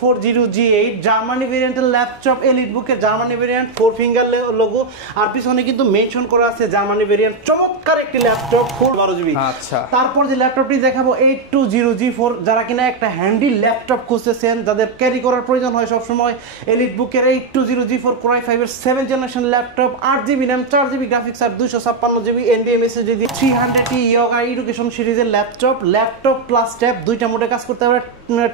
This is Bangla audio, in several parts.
40G8 জার্মানি ভেরিয়েন্টের ল্যাপটপ এলিটবুকের জার্মানি ভেরিয়েন্ট 4 ফিঙ্গার লোগো আর পিছনে কিন্তু মেনশন করা আছে জার্মানি ভেরিয়েন্ট চমৎকার একটি ল্যাপটপ 12GB। আচ্ছা, তারপর যে ল্যাপটপটি দেখাবো 8200G4 যারা কিনা একটা হ্যান্ডি ল্যাপটপ খুঁজতেছেন, যাদের ক্যারি করার প্রয়োজন হয় সব সময়, এলিটবুকের 8200G4 Core i5 এর 7th generation laptop, 8GB RAM 4GB graphics আর 256GB NVMe SSD 300T Yoga education সিরিজের ল্যাপটপ প্লাস ট্যাব দুইটা মোডে কাজ করতে পারে,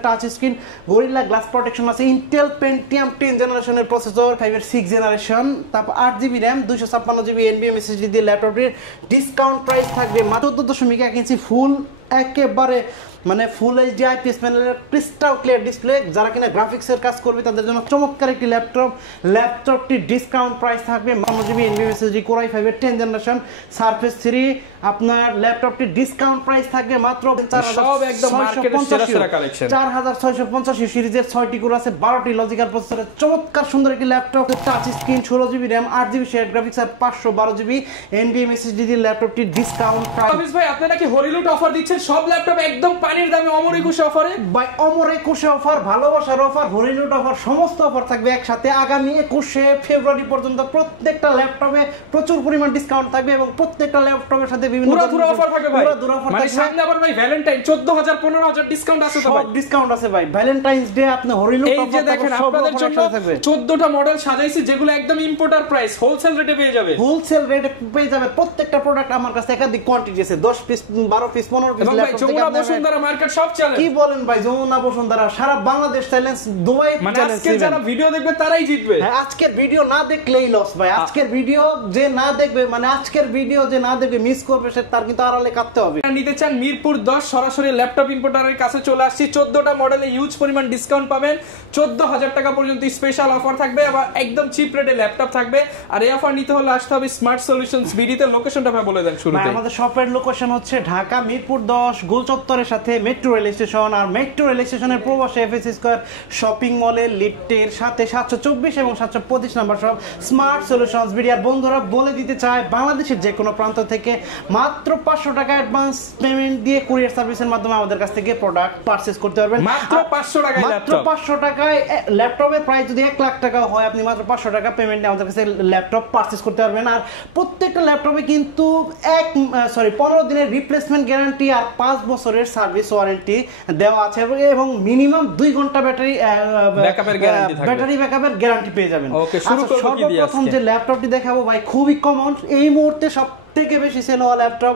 touch screen, gorilla glass protection আছে, ইন্টেল পেন্টিয়াম 10 জেনারেশনের প্রসেসর, 5 এর 6 জেনারেশন, তারপর 8GB RAM 256GB NVMe SSD দিয়ে ল্যাপটপটির ডিসকাউন্ট প্রাইস থাকবে মাত্র 14.1 ইঞ্চি ফুল একেবারে মানে ফুল এইচডি আইপিএস প্যানেলের ক্রিস্টাল ক্লিয়ার ডিসপ্লে। যারা কিনা গ্রাফিক্সের কাজ করবে তাদের জন্য চমৎকার একটি ল্যাপটপটির ডিসকাউন্ট প্রাইস থাকবে 5GB NVMe SSD Core i5 এর 10 জেনারেশন Surface 3। আপনার ল্যাপটপটির ডিসকাউন্ট প্রাইস থাকবে মাত্র 4650 সিরিজের 6টি কোর আছে, 12টি লজিক্যাল প্রসেসরের চমৎকার সুন্দর একটি laptop, touch screen, 16GB RAM 8GB share graphics আর 512GB NVMe SSD দিয়ে ল্যাপটপটির ডিসকাউন্ট প্রাইস। ভাই আপনারা নাকি হরিলুট অফার দিচ্ছেন সব ল্যাপটপ একদম পানির দামে অমর একুশে অফারে? ভাই অমর একুশে অফার, ভালোবাসার অফার, হরিলুট অফার, সমস্ত অফার থাকবে একসাথে আগামী 21শে ফেব্রুয়ারি পর্যন্ত। প্রত্যেকটা ল্যাপটপে প্রচুর পরিমাণ ডিসকাউন্ট থাকবে এবং প্রত্যেকটা ল্যাপটপের সাথে বিভিন্ন পুরো অফার থাকবে ভাই। মানে সামনে আবার ভাই ভ্যালেন্টাইন 14000 15000 ডিসকাউন্ট আছে তো ভাই, সব ডিসকাউন্ট আছে ভাই। ভ্যালেন্টাইনস ডে আপনি হরিলুট অফার, এই যে দেখেন আপনাদের জন্য 14টা মডেল সাজাইছি যেগুলো একদম ইম্পোর্টার প্রাইস, হোলসেল রেটে পেয়ে যাবে। হোলসেল রেটে পেয়ে যাবে প্রত্যেকটা প্রোডাক্ট। আমার কাছে একাধিক কোয়ান্টিটি আছে, 10 পিস 12 পিস 15 পিস ল্যাপটপ থেকে যমুনা বসুন্ধরা মার্কেট সব চ্যালেঞ্জ। কি বলেন ভাই, যমুনা বসুন্ধরা সারা বাংলাদেশ চ্যালেঞ্জ, দুবাই চ্যালেঞ্জ। আজকে যারা ভিডিও দেখবে তারাই জিতবে। হ্যাঁ, আজকের ভিডিও না দেখলেই লস ভাই। আজকের ভিডিও যে না দেখবে, মানে আজকের ভিডিও যে না দেখবে মিস করবে, সে তার কিন্তু আড়ালে কাটতে হবে। নিতে চান মিরপুর 10 সরাসরি ল্যাপটপ ইম্পোর্টারের কাছে চলে আসছি। 14টা মডেলে হিউজ পরিমাণ ডিসকাউন্ট পাবেন, 14000 টাকা পর্যন্ত স্পেশাল অফার থাকবে, আবার একদম চিপ রেটে ল্যাপটপ থাকবে। আর এই অফার নিতে হলে আসতে হবে স্মার্ট সলিউশনস বিডিতে। লোকেশনটা ভাই বলে দেন শুরুতে। আমাদের শপের লোকেশন হচ্ছে ঢাকা মিরপুর 10 গোল চত্বরের সাথে মেট্রো রেল স্টেশন, আর মেট্রো রেল স্টেশনের প্রবাসে এফএসসি স্কয়ার শপিং মলের লিফটের সাথে 724 এবং 725 নাম্বার সব স্মার্ট সলিউশনস বিডি। আর বন্ধুরা বলে দিতে চায়, বাংলাদেশের যে কোনো প্রান্ত থেকে মাত্র 500 টাকা অ্যাডভান্স পেমেন্ট দিয়ে কুরিয়ার সার্ভিসের মাধ্যমে আমাদের কাছ থেকে প্রোডাক্ট পারচেজ করতে পারবেন। মাত্র 500 টাকায় মাত্র 500 টাকায় ল্যাপটপের প্রাইস যদি 1 লাখ টাকা হয়, আপনি মাত্র 500 টাকা পেমেন্ট দিয়ে আমাদের কাছে ল্যাপটপ পারচেজ করতে পারবেন। আর প্রত্যেকটা ল্যাপটপে কিন্তু 15 দিনের রিপ্লেসমেন্ট গ্যারান্টি আর 5 বছরের সার্ভিস ওয়ারেন্টি দেওয়া আছে এবং মিনিমাম 2 ঘন্টা ব্যাটারি ব্যাকআপের গ্যারান্টি পেয়ে যাবেন। সর্বপ্রথম যে ল্যাপটপটি দেখাবো ভাই খুবই কমন, এই মুহূর্তে সব থেকে বেশি সেল হওয়া ল্যাপটপ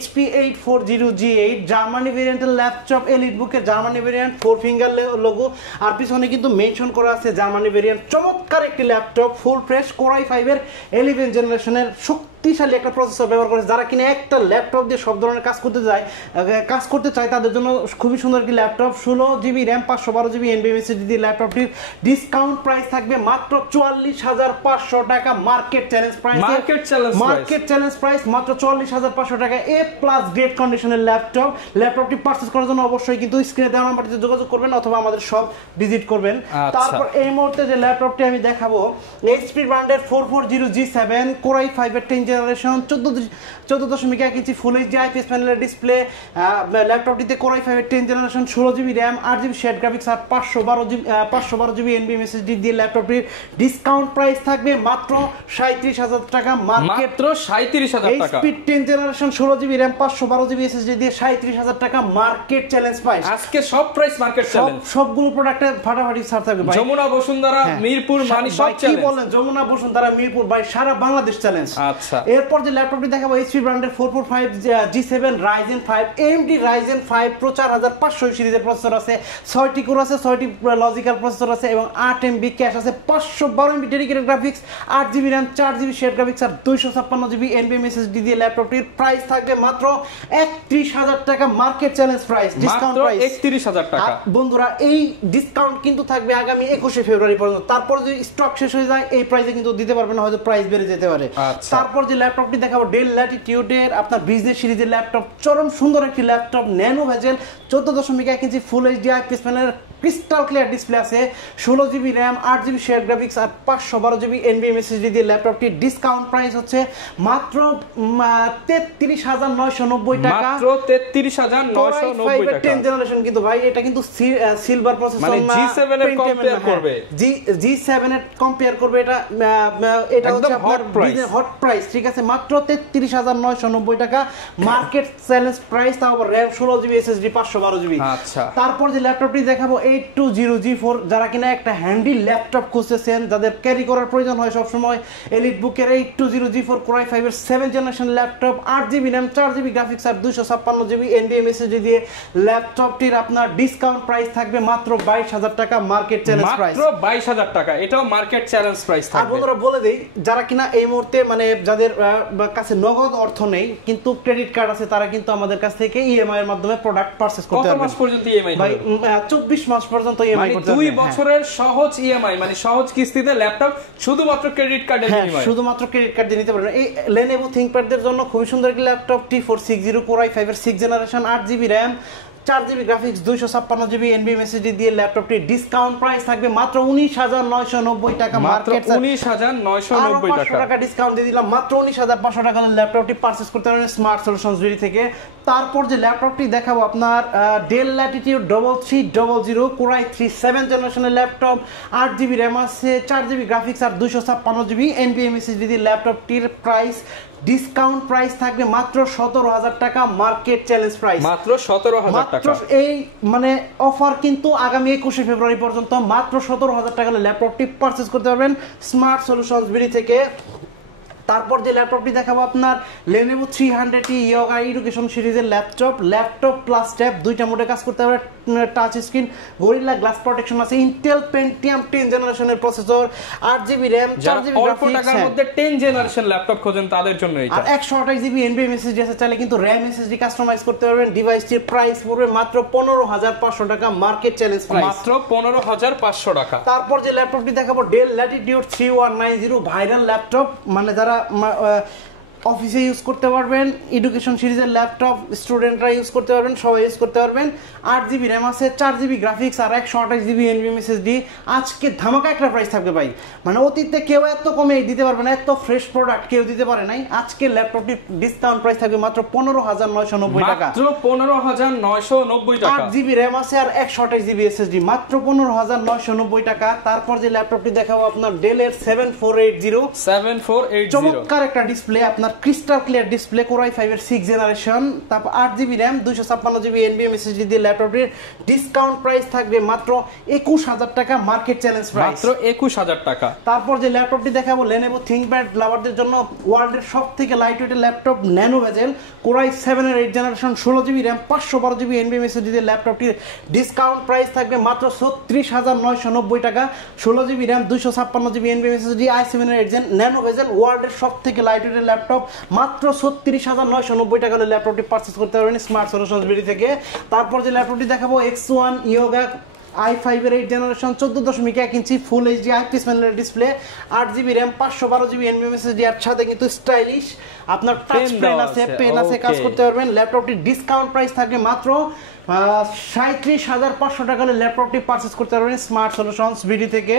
HP 8400G8 জার্মানি ভেরিয়েন্টের ল্যাপটপ এলিটবুকের জার্মানি ভেরিয়েন্ট 4 ফিঙ্গার লোগো আর পিছনে কিন্তু মেনশন করা আছে জার্মানি ভেরিয়েন্ট। চমৎকার একটি laptop, full fresh Core i5 এর 11 জেনারেশনের শক্তিশালী একটা প্রসেসর ব্যবহার করেছে। যারা কিনা একটা ল্যাপটপ দিয়ে সব ধরনের কাজ করতে চায় তাদের জন্য খুবই সুন্দর একটি laptop. 16GB RAM 512GB NVMe SSD দিয়ে ল্যাপটপটির ডিসকাউন্ট প্রাইস থাকবে মাত্র 44500 টাকা। মার্কেট চ্যালেঞ্জ প্রাইস মাত্র 44500 টাকা। A+ গ্রেড কন্ডিশনের ল্যাপটপটি পারচেজ করার জন্য অবশ্যই কিন্তু স্ক্রিনে দেওয়া নাম্বারটিতে যোগাযোগ করবেন অথবা আমাদের শপ ভিজিট করবেন। তারপর এই মুহূর্তে যে ল্যাপটপটি আমি দেখাবো HP ব্র্যান্ডের 4400G7 Core i5 এর 10 জেনারেশন 14.1 ইঞ্চি ফুল এইচডি আইপিএস প্যানেলের ডিসপ্লে। ল্যাপটপটিতে Core i5 এর 10 generation 16GB RAM 8GB share graphics আর 512GB NVMe SSD দিয়ে ল্যাপটপটির ডিসকাউন্ট প্রাইস থাকবে মাত্র 37000 টাকা। মাত্র 37000 টাকা। HP 10 generation 16GB RAM 512GB SSD দিয়ে 37000 টাকা। Market challenge price. আজকে সব প্রাইস মার্কেট চ্যালেঞ্জ, সবগুলো প্রোডাক্টে ফাটাফাটি ছাড় থাকবে ভাই। যমুনা বসুন্ধরা মিরপুর মানে সব চ্যালেঞ্জ। কি বলেন, যমুনা বসুন্ধরা মিরপুর ভাই সারা বাংলাদেশ চ্যালেঞ্জ। আচ্ছা, এরপর যে ল্যাপটপটি দেখাবো HP ব্র্যান্ডের 445G7 Ryzen 5 AMD Ryzen 5 Pro 4500 সিরিজের প্রসেসর আছে, 6টি কোর আছে, 6টি লজিক্যাল প্রসেসর আছে এবং 8MB ক্যাশ আছে, 512MB dedicated graphics, 8GB RAM 4GB share graphics আর 256GB NVMe SSD দিয়ে ল্যাপটপটির প্রাইস থাকবে মাত্র 31000 টাকা। Market challenge price, discount price 31000 টাকা। বন্ধুরা এই ডিসকাউন্ট কিন্তু থাকবে আগামী 21শে ফেব্রুয়ারি পর্যন্ত। তারপর যদি স্টক শেষ হয়ে যায় এই প্রাইসে কিন্তু দিতে পারবে না, হয়তো প্রাইস বেড়ে যেতে পারে। তারপর যে ল্যাপটপটি দেখাবো ডেল ল্যাটিটিউডের আপনার বিজনেস সিরিজের ল্যাপটপ, চরম সুন্দর একটি ল্যাপটপ, ন্যানো ভেজেল 14.1 ইঞ্চি ফুল এইচডি আইপিএস প্যানেলের ক্রিস্টাল ক্লিয়ার ডিসপ্লে আছে, 16GB RAM, 8GB share graphics আর 512GB NVMe SSD দিয়ে ল্যাপটপটির ডিসকাউন্ট প্রাইস হচ্ছে মাত্র 33,990 টাকা। মাত্র 33,990 টাকা। 10 জেনারেশন কিন্তু ভাই এটা কিন্তু সিলভার প্রসেসর মানে G7 এর কম্পেয়ার করবে, G7 এর কম্পেয়ার করবে। এটা হচ্ছে আপনার হট প্রাইস, ঠিক আছে, মাত্র 33,990 টাকা মার্কেট চ্যালেঞ্জ প্রাইস, তাও আবার RAM 16GB SSD 512GB। আচ্ছা, তারপর যে ল্যাপটপটি দেখাবো 8200G4, যারা কিনা একটা হ্যান্ডি ল্যাপটপ খুঁজতেছেন, যাদের ক্যারি করার প্রয়োজন হয় সবসময়, এলিটবুকের 8200G4 Core i5 এর 7th generation laptop, 8GB RAM, 4GB graphics আর 256GB NVMe SSD দিয়ে ল্যাপটপটির আপনার ডিসকাউন্ট প্রাইস থাকবে মাত্র 22,000 টাকা মার্কেট চ্যালেঞ্জ প্রাইস। মাত্র 22,000 টাকা, এটাও মার্কেট চ্যালেঞ্জ প্রাইস থাকবে। আর বন্ধুরা বলে দেই, যারা কিনা এই মুহূর্তে মানে যাদের কাছে নগদ অর্থ নেই কিন্তু ক্রেডিট কার্ড আছে, তারা কিন্তু আমাদের কাছ থেকে ইএমআই এর মাধ্যমে প্রোডাক্ট পারচেজ করতে পারবেন। কত মাস পর্যন্ত ইএমআই ভাই 24 মাস পর্যন্ত ইএমআই করতে পারবেন। 2 বছরের সহজ ইএমআই, মানে সহজ কিস্তিতে ল্যাপটপ শুধুমাত্র ক্রেডিট কার্ডের বিনিময়ে, শুধুমাত্র ক্রেডিট কার্ড দিয়ে নিতে পারবেন। এই Lenovo ThinkPad দের জন্য খুবই সুন্দর একটি ল্যাপটপ, T460 Core i5 এর 6th generation, 8GB RAM, 4GB graphics, 256GB NVMe SSD দিয়ে ল্যাপটপটির ডিসকাউন্ট প্রাইস থাকবে মাত্র 19,990 টাকা মার্কেট। 19,990 টাকা ডিসকাউন্ট দিয়ে দিলাম, মাত্র 19,500 টাকা ল্যাপটপটি পারচেজ করতে পারবেন স্মার্ট সলিউশনস বিডি থেকে। তারপর যে ল্যাপটপটি দেখাবো আপনার del Latitude 3300 Core i3 7th জেনারেশনের ল্যাপটপ, 8GB RAM আছে, 4GB গ্রাফিক্স আর 256GB NVMe SSD দিয়ে ল্যাপটপটির প্রাইস ডিসকাউন্ট প্রাইস থাকবে মাত্র 17,000 টাকা মার্কেট চ্যালেঞ্জ প্রাইস। মাত্র 17,000 টাকা। এই মানে অফার কিন্তু আগামী 21 ফেব্রুয়ারি পর্যন্ত মাত্র 17,000 টাকা ল্যাপটপটি পারচেজ করতে পারবেন স্মার্ট সলিউশনস বিডি থেকে। তারপর যে ল্যাপটপটি দেখাবো আপনার Lenovo 300 Yoga এডুকেশন সিরিজের ল্যাপটপ প্লাস ট্যাব, দুইটা মোডে কাজ করতে পারে, touch screen, gorilla glass protection আছে, ইন্টেল পেন্টিয়াম 10 জেনারেশনের processor, 8GB RAM, 4GB graphics. টাকার মধ্যে 10 জেনারেশন ল্যাপটপ খোঁজেন তাদের জন্য এটা। আর 128GB NVMe SSD আছে, চাইলে কিন্তু RAM SSD কাস্টমাইজ করতে পারবেন। ডিভাইসটির প্রাইস পড়বে মাত্র 15,500 টাকা মার্কেট চ্যালেঞ্জ প্রাইস, মাত্র 15,500 টাকা। তারপর যে ল্যাপটপটি দেখাবো Dell Latitude 3190 ভাইরাল ল্যাপটপ, মানে যারা অফিসে ইউজ করতে পারবেন, এডুকেশন সিরিজের ল্যাপটপ, স্টুডেন্টরা ইউজ করতে পারবেন, সবাই ইউজ করতে পারবেন। 8GB RAM আছে, 4GB গ্রাফিক্স আর 128GB NVMe SSD। আজকে ধামাকা একটা প্রাইস থাকবে ভাই, মানে অতীতে কেউ এত কমে দিতে পারবে না, এত ফ্রেশ প্রোডাক্ট কেউ দিতে পারে নাই। আজকে ল্যাপটপটির ডিসকাউন্ট প্রাইস থাকবে মাত্র 15,990 টাকা, মাত্র 15,990 টাকা। 8GB RAM আছে আর 128GB SSD, মাত্র 15,990 টাকা। তারপর যে ল্যাপটপটি দেখাবো আপনার Dell এর 7480 চমৎকার একটা ডিসপ্লে, আপনার crystal clear display, Core i5 এর 6th জেনারেশন, তারপর 8GB RAM, 256GB NVMe SSD দিয়ে ল্যাপটপটির ডিসকাউন্ট প্রাইস থাকবে মাত্র 21,000 টাকা মার্কেট চ্যালেঞ্জ প্রাইস, মাত্র 21,000 টাকা। তারপর যে ল্যাপটপটি দেখাবো Lenovo ThinkPad লাভারদের জন্য ওয়ার্ল্ডের সবথেকে লাইটওয়েট ল্যাপটপ ন্যানো বেজেল, Core i7 এর 8th generation, 16GB RAM, 512GB NVMe SSD দিয়ে ল্যাপটপটির ডিসকাউন্ট প্রাইস থাকবে মাত্র 36,990 টাকা, 16GB RAM, 256GB NVMe SSD, i7 এর 8th জেন ন্যানো বেজেল, ওয়ার্ল্ডের সবথেকে লাইটওয়েট ল্যাপটপ, মাত্র 36,990 টাকা ল্যাপটপটি পারচেজ করতে পারবেন স্মার্ট সলিউশনস বিডি থেকে। তারপর যে ল্যাপটপটি দেখাবো X1 Yoga i5 এর 8th জেনারেশন, 14.1 ইঞ্চি ফুল এইচডি IPS প্যানেলের display, 8GB RAM, 512GB NVMe SSD, আর সাথে কিন্তু স্টাইলিশ আপনার টাচ পেন আছে, কাজ করতে পারবেন। ল্যাপটপটির ডিসকাউন্ট প্রাইস থাকবে মাত্র 37,500 টাকা ল্যাপটপটি পারচেজ করতে পারবেন স্মার্ট সলিউশনস বিডি থেকে।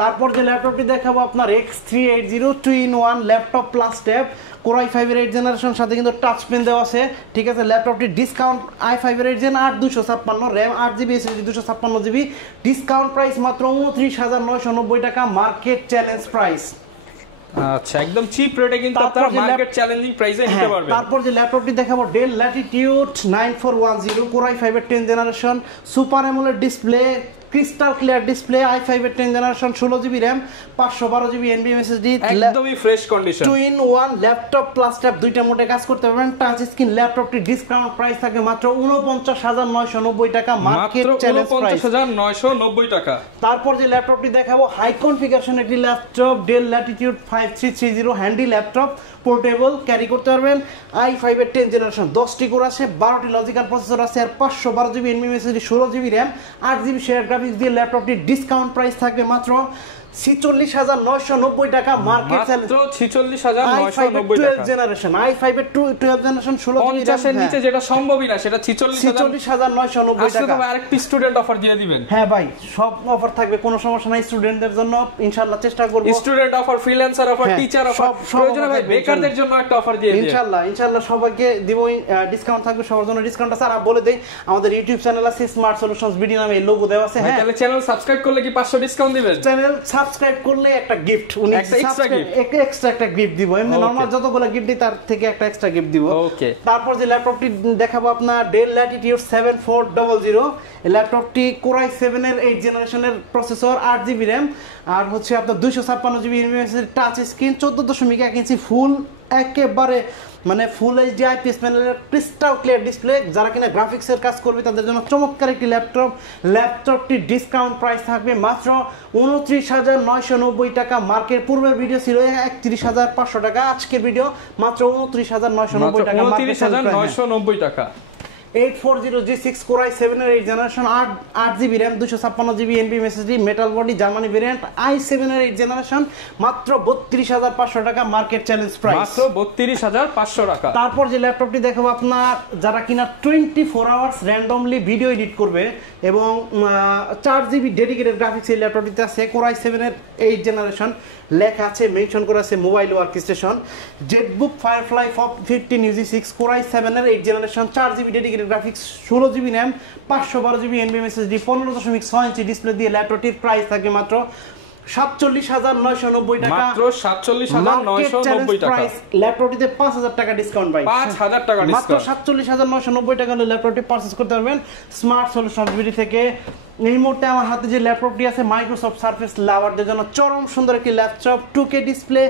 তারপর যে ল্যাপটপটি দেখাবো আপনার X380 2-in-1 laptop plus tab, Core i5 এর 8th জেনারেশন, সাথে কিন্তু টাচ পেন দেওয়া আছে, ঠিক আছে। ল্যাপটপটির ডিসকাউন্ট i5 এর 8th gen, 256 RAM, 8GB SSD, 256GB, discount price মাত্র 29,990 টাকা মার্কেট চ্যালেঞ্জ প্রাইস। আচ্ছা, একদম চিপ রেটে কিন্তু আপনারা মার্কেট চ্যালেঞ্জিং প্রাইসে নিতে পারবেন। তারপর যে ল্যাপটপটি দেখাবো Dell Latitude 9410 Core i5 এর 10th generation, super AMOLED display, crystal clear display, i5 এর 10th generation, 16GB RAM, 512GB NVMe SSD, একদমই fresh condition, 2-in-1 laptop plus tab, দুইটা মোডে কাজ করতে পারবেন। টাচ স্ক্রিন ল্যাপটপটির ডিসকাউন্ট প্রাইস থাকবে মাত্র 49,990 টাকা মার্কেট চ্যালেঞ্জ প্রাইস, 49,990 টাকা। তারপর যে ল্যাপটপটি দেখাবো হাই কনফিগারেশন একটি laptop, Dell Latitude 5330 handy laptop, portable, carry করতে পারবেন। i5 এর 10th জেনারেশন, 10টি কোর আছে, 12টি লজিক্যাল প্রসেসর আছে, আর 512GB NVMe SSD, 16GB RAM, 8GB share graphics দিয়ে ল্যাপটপটির ডিসকাউন্ট প্রাইস থাকবে মাত্র 46,990 টাকা মার্কেট চ্যালেঞ্জ, মাত্র 46,990 টাকা জেনারেশন i5 এর 12 জেনারেশন 16 জিবি 50 এর নিচে যেটা সম্ভবই না সেটা 46,990 আজকে টাকা। তবে আরেকটি স্টুডেন্ট অফার দিয়ে দিবেন। হ্যাঁ ভাই, সব অফার থাকবে, কোনো সমস্যা নাই। স্টুডেন্টদের জন্য ইনশাআল্লাহ চেষ্টা করব, student offer, freelancer offer, teacher offer, প্রয়োজনে ভাই বেকারদের জন্য একটা অফার দিয়ে দিন ইনশাআল্লাহ সবাইকে দিব, ডিসকাউন্ট থাকবে সবার জন্য। ডিসকাউন্ট আছে। আর বলে দেই আমাদের ইউটিউব চ্যানেল আছে স্মার্ট সলিউশনস ভিডিও নামে লোগো দেওয়া আছে। হ্যাঁ, তাহলে চ্যানেল সাবস্ক্রাইব করলে কি 500 ডিসকাউন্ট দিবেন? চ্যানেল সাবস্ক্রাইব করলে একটা গিফট, উনি এক্সট্রা একটা গিফট দিব। এমনি নরমাল যতগুলো গিফট দিই তার থেকে একটা এক্সট্রা গিফট দিব। ওকে, তারপর যে ল্যাপটপটি দেখাবো আপনার ডেল ল্যাটিটিউড 7400, এই ল্যাপটপটি Core i7 এর 8 জেনারেশনের প্রসেসর, 8 জিবি র‍্যাম, আর হচ্ছে আপনার 256 জিবি এর টাচ স্ক্রিন, 14.1 ইঞ্চি ফুল একেবারে মানে ফুল এইচডি আইপিএস প্যানেলের ক্রিস্টাল ক্লিয়ার ডিসপ্লে। যারা কিনা গ্রাফিক্সের কাজ করবে তাদের জন্য চমৎকার একটি ল্যাপটপ। ল্যাপটপটি ডিসকাউন্ট প্রাইস থাকবে মাত্র 29,990 টাকা। মার্কেট পূর্বের ভিডিও ছিল 31,500 টাকা, আজকের ভিডিও মাত্র 29,990 টাকা। 29,990 টাকা। 840G6 Core i7 এর 8 generation, 8 GB RAM, 256 GB NVMe SSD, metal body, Germany variant, i7 এর 8 জেনারেশন, মাত্র 32,500 টাকা মার্কেট চ্যালেঞ্জ প্রাইস, মাত্র 32,500 টাকা। তারপর যে ল্যাপটপটি দেখাবো আপনার যারা কিনা 24 আওয়ার্স র্যান্ডমলি ভিডিও এডিট করবে এবং 4 জিবি ডেডিকেটেড গ্রাফিক্স এই ল্যাপটপটিতে আছে। Core i7 এর 8 জেনারেশন, লেখা আছে, মেনশন করা আছে mobile work station. Jetbook firefly 15 UG6 Core i7 এর 8 generation, 4 GB dedicated graphics, 16 GB RAM, 512 GB NVMe SSD, 15.6 inch display দিয়ে ল্যাপটপটির প্রাইস থাকে মাত্র 47,990 টাকা। মাত্র 47,990 টাকা। ল্যাপটপটিতে 5,000 টাকা ডিসকাউন্ট ভাই, 5,000 টাকা মাত্র 47,990 টাকা হলে ল্যাপটপটি পারচেজ করতে পারবেন স্মার্ট সলিউশনস ভিডি থেকে। এই মুহূর্তে আমার হাতে যে ল্যাপটপটি আছে মাইক্রোসফট সারফেস লাভারদের জন্য চরম সুন্দর একটি laptop, 2K display,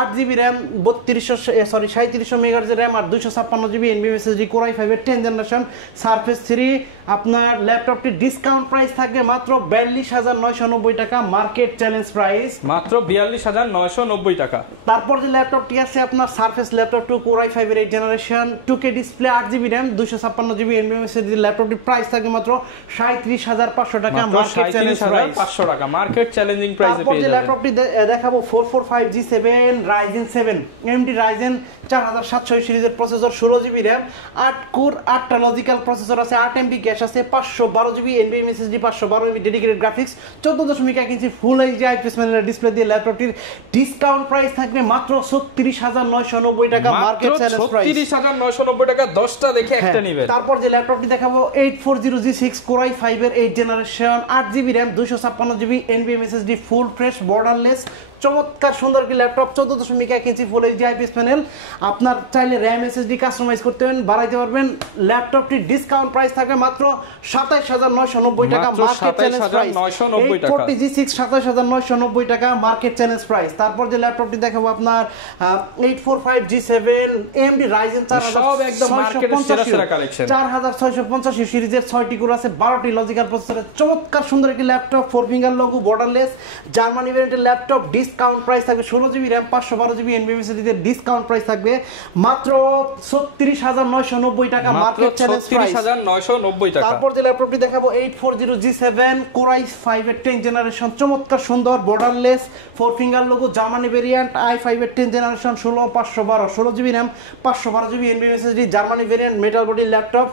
8 GB RAM, 3700 megahertz RAM, আর 256 GB NVMe SSD, Core i5 এর 10 জেনারেশন, সারফেস 3। আপনার ল্যাপটপটি ডিসকাউন্ট প্রাইস থাকবে মাত্র 42,990 টাকা, মার্কেট চ্যালেঞ্জ প্রাইস মাত্র 42,990 টাকা। তারপর যে ল্যাপটপটি আছে আপনার সারফেস ল্যাপটপ 2 Core i5 এর 8 generation, 2K display, 8 GB RAM, 256 GB NVMe SSD, ল্যাপটপটির প্রাইস থাকবে মাত্র 37,500 টাকা, মার্কেট চ্যালেঞ্জ প্রাইস 500 টাকা, মার্কেট চ্যালেঞ্জিং প্রাইসে পেয়ে যাবেন। তারপর যে ল্যাপটপটি দেখাবো 445G7 Ryzen 7 AMD Ryzen 4700 সিরিজের প্রসেসর, 16 জিবি র্যাম, 8 কোর, 8টা লজিক্যাল প্রসেসর আছে, 8 MB ক্যাশ আছে, 512 GB NVMe SSD, 512 MB dedicated graphics, 14.1 ইঞ্চি ফুল এইচডি আইপিএস প্যানেলের ডিসপ্লে দিয়ে ল্যাপটপটির ডিসকাউন্ট প্রাইস থাকবে মাত্র 36,990 টাকা, মার্কেট চ্যালেঞ্জ প্রাইস 36,990 টাকা। 10টা দেখে একটা নেবেন। তারপর যে ল্যাপটপটি দেখাবো 840G6 Core i5 এর 8 generation, 8 GB RAM, 256 GB NVMe SSD, full fresh borderless, চমৎকার সুন্দর কি ল্যাপটপ, 14.1 ইঞ্চি ফুল এইচডি আইপিএস প্যানেল। আপনার চাইলে র্যাম এসএসডি কাস্টমাইজ করতে পারবেন, বাড়াইতে পারবেন। ল্যাপটপটির ডিসকাউন্ট প্রাইস থাকবে মাত্র 27,990 টাকা, মার্কেট চ্যালেঞ্জ প্রাইস 840G6 27,990 টাকা, মার্কেট চ্যালেঞ্জ প্রাইস। তারপর যে ল্যাপটপটি দেখাবো আপনার 845G7 AMD Ryzen 4650 সিরিজের 6টি কোর আছে, 12টি লজিক্যাল প্রসেসরের চমৎকার সুন্দর একটি laptop, 4 finger logo, borderless, Germany ভেরিয়েন্টের ল্যাপটপ। ডিসকাউন্ট প্রাইস থাকবে 16 GB RAM, 512 GB NVMe SSD তে ডিসকাউন্ট প্রাইস থাকবে মাত্র 36,990 টাকা, মার্কেট চ্যালেঞ্জ প্রাইস 36,990 টাকা। তারপর যে ল্যাপটপটি দেখাবো 840G7 Core i5 এর 10 জেনারেশন, চমৎকার সুন্দর borderless, 4 finger logo, Germany variant, i5 এর 10 generation, 16 GB RAM, 512 GB NVMe SSD, Germany variant, metal body laptop.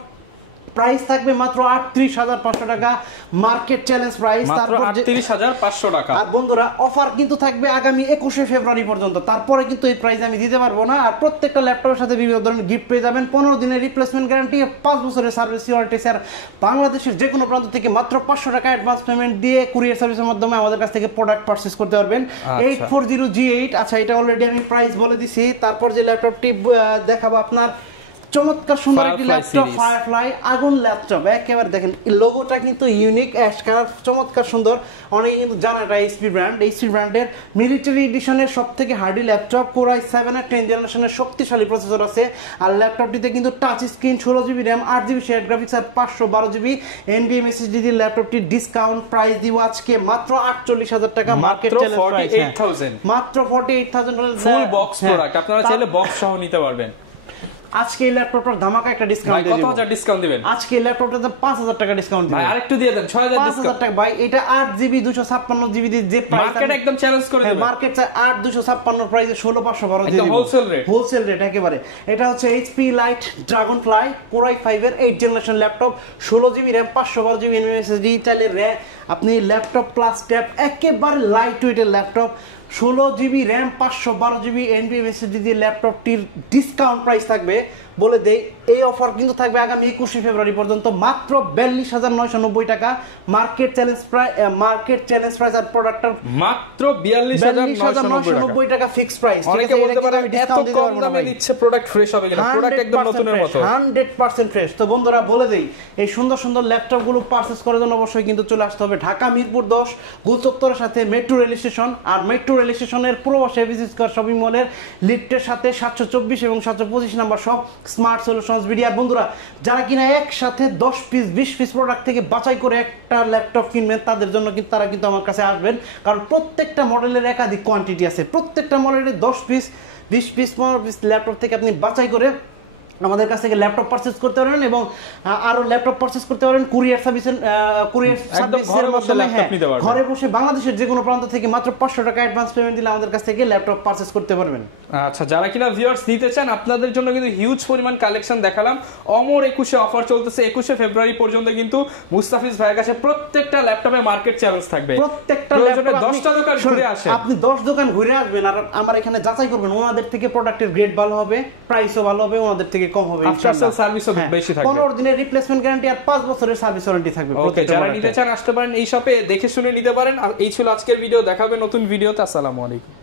Price থাকবে মাত্র 38,500 টাকা, মার্কেট চ্যালেঞ্জ প্রাইস মাত্র 38,500 টাকা। আর বন্ধুরা অফার কিন্তু থাকবে আগামী 21শে ফেব্রুয়ারি পর্যন্ত, তারপরে কিন্তু এই প্রাইস আমি দিতে পারবো না। আর প্রত্যেকটা ল্যাপটপের সাথে বিভিন্ন ধরনের গিফট পেয়ে যাবেন, 15 দিনের রিপ্লেসমেন্ট গ্যারান্টি, 5 বছরের সার্ভিস ওয়ারেন্টি। স্যার বাংলাদেশের যে কোনো প্রান্ত থেকে মাত্র 500 টাকা অ্যাডভান্স পেমেন্ট দিয়ে কুরিয়ার সার্ভিসের মাধ্যমে আমাদের কাছ থেকে প্রোডাক্ট পারচেজ করতে পারবেন। 840G8, আচ্ছা এটা অলরেডি আমি প্রাইস বলে দিছি। তারপর যে ল্যাপটপটি দেখাবো আপনার চমৎকার সুন্দর একটি ল্যাপটপ, ফায়ারফ্লাই আগুন ল্যাপটপ, একেবারে দেখেন লোগোটা কিন্তু ইউনিক, অ্যাশ কালার, চমৎকার সুন্দর। অনেকে কিন্তু জানে এটা এইচপি ব্র্যান্ড, এইচপি ব্র্যান্ডের মিলিটারি এডিশনের সবথেকে হার্ডি ল্যাপটপ, Core i7 এর 10 জেনারেশনের শক্তিশালী প্রসেসর আছে। আর ল্যাপটপটিতে কিন্তু touch screen, 16 GB RAM, 8 GB share graphics আর 512 জিবি NVMe SSD দিয়ে ল্যাপটপটির ডিসকাউন্ট প্রাইস দিব আজকে মাত্র 48,000 টাকা, মার্কেট চ্যালেঞ্জ প্রাইস 48,000, মাত্র 48,000 ফুল বক্স প্রোডাক্ট, আপনারা চাইলে বক্স সহ নিতে পারবেন। আজকে এই ল্যাপটপটার ধামাকা একটা ডিসকাউন্ট কত হাজার ডিসকাউন্ট দিবেন আজকে এই ল্যাপটপটাতে 5000 টাকা ডিসকাউন্ট দিবেন ভাই আরেকটু দিয়ে দেন 6000 ডিসকাউন্ট 5000 টাকা ভাই এটা 8GB 256GB যে প্রাইস মার্কেট একদম চ্যালেঞ্জ করে দিবেন মার্কেট চাই 8256 প্রাইসে 16512 দিয়ে একদম হোলসেল রেট একেবারে এটা হচ্ছে HP Lite Dragonfly Core i5 এর 8th generation laptop 16GB RAM 512GB SSD চাইলে আপনি ল্যাপটপ প্লাস ট্যাব একেবারে লাইট ওয়েটের laptop 16GB RAM 512GB NVMe দিয়ে ল্যাপটপটির ডিসকাউন্ট প্রাইস থাকবে বলে দেই এই অফার কিন্তু থাকবে আগামী 21 ফেব্রুয়ারি পর্যন্ত মাত্র 42990 টাকা মার্কেট চ্যালেঞ্জ প্রাইস আর প্রোডাক্টটার মাত্র 42990 টাকা ফিক্সড প্রাইস অনেকে বলতে পারে এত কম দামে দিচ্ছে প্রোডাক্ট ফ্রেশ হবে কিনা প্রোডাক্ট একদম নতুনের মতো 100% ফ্রেশ তো বন্ধুরা বলে দেই এই সুন্দর সুন্দর ল্যাপটপগুলো পারচেজ করার জন্য অবশ্যই কিন্তু চলে আসতে হবে ঢাকা মিরপুর 10 গুলচত্বরের সাথে মেট্রো রেল স্টেশন আর মেট্রো রেল স্টেশনের পূর্বপাশে ভিজিট কর শপিং মলের লিফটের সাথে 724 এবং 725 নাম্বার সব স্মার্ট সলিউশনস ভিডিও বন্ধুরা যারা কিনা একসাথে 10 পিস 20 পিস প্রোডাক্ট থেকে বাছাই করে একটা ল্যাপটপ কিনবেন তাদের জন্য কিন্তু তারা কিন্তু আমার কাছে আসবেন কারণ প্রত্যেকটা মডেলের একাধিক কোয়ান্টিটি আছে প্রত্যেকটা মডেলের 10 পিস 20 পিস 15 পিস ল্যাপটপ থেকে আপনি বাছাই করে আমাদের কাছ থেকে ল্যাপটপ পারচেজ করতে পারবেন এবং আরো ল্যাপটপ পারচেজ করতে পারবেন কুরিয়ার সার্ভিসের মাধ্যমে ঘরে বসে বাংলাদেশের যে কোনো প্রান্ত থেকে মাত্র 500 টাকা অ্যাডভান্স পেমেন্ট দিলে আমাদের কাছ থেকে ল্যাপটপ পারচেজ করতে পারবেন আচ্ছা যারা কিনা ভিউয়ার্স নিতে চান আপনাদের জন্য কিন্তু হিউজ পরিমাণ কালেকশন দেখালাম অমর 21 অফার চলতেছে 21 ফেব্রুয়ারি পর্যন্ত কিন্তু মুস্তাফিজ ভাইয়ের কাছে প্রত্যেকটা ল্যাপটপে মার্কেট চ্যালেঞ্জ থাকবে প্রত্যেকটা ল্যাপটপে 10টা দোকান ঘুরে আসেন আপনি 10 দোকান ঘুরে আসবেন আর আমার এখানে যাচাই করবেন ওনাদের থেকে প্রোডাক্টের গ্রেড ভালো হবে প্রাইসও ভালো হবে ওনাদের থেকে কম হবে ইনশাআল্লাহ সার্ভিসও বেশি থাকবে 15 দিনের রিপ্লেসমেন্ট গ্যারান্টি আর 5 বছরের সার্ভিস ওয়ারেন্টি থাকবে ওকে যারা নিতে চান আসতে পারেন এই শপে দেখে শুনে নিতে পারেন আর এই ছিল আজকের ভিডিও দেখাবে নতুন ভিডিওতে আসসালামু আলাইকুম